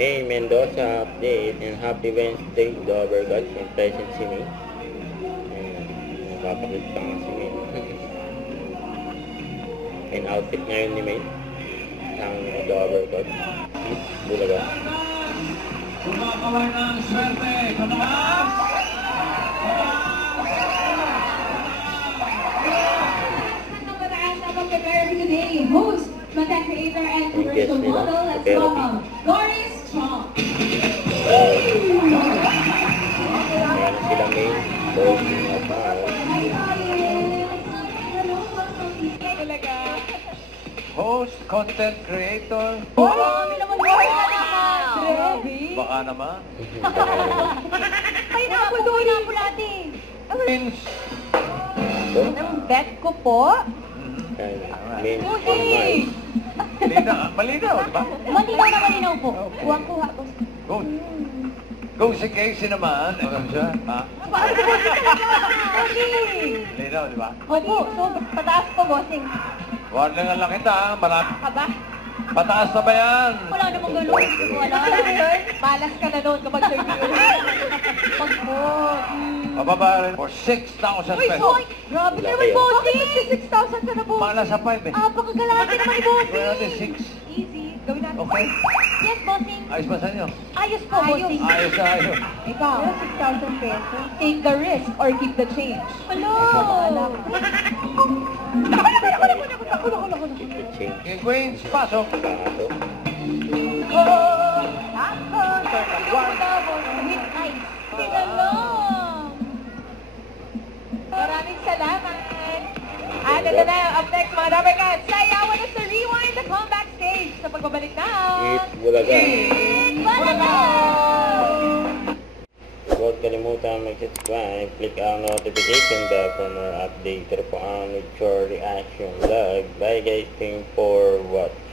May Mendoza update and happy Wednesday, Dover Gods and present si May. Nagpapalit pa nga si May. And outfit ngayon ni May. Ang Dover Gods. Bulaga. Kumakaway ng swerte. Kamaas! Today, host, content creator and commercial model, let's welcome Doris Chong. Ayan sila May. Host, content creator. Marami naman mo naman. Baka naman. Pineapple doon na po natin. Pins. Ang bet ko po. Main on Buti. Malinaw, di ba? Malinaw na malinaw po. Kuha ko. Good. Kung si Casey naman, ano siya? Ha? Bakit po bossing? Malinaw, di ba? Opo, so pataas po bossing. Warning nga lang kita, ha? Marami. Aba, Pataas na ba yan? wala namang ganun. Wala. Balas ka na doon kapag sa'yo yun. Pag po. Pababa rin for 6,000 Uy, pesos. soy! Grabe ka naman bossing! 6,000 ka na bossing. Mala sa 5 eh. Pagkagalaki naman ni bossing. Gawin natin 6. Easy. Gawin natin. Okay. Yes, bossing. Ayos ba sa inyo? Ayos po, bossing. Ayos na ayos. Ikaw, 6,000 pesos. Take the risk or keep the change. Hello! King Queens, pasok. Pasok. Maraming salamat. At ito na, up next mga Dabarkats, sayawan na sa Rewind the Comeback Stage sa pagbabalik na It's Bulaga. Bulaga! Huwag kalimutan mag-subscribe, click ang notification bell for more update. Ito po ang Mature Reaction Vlog. Bye guys, thank you for watching.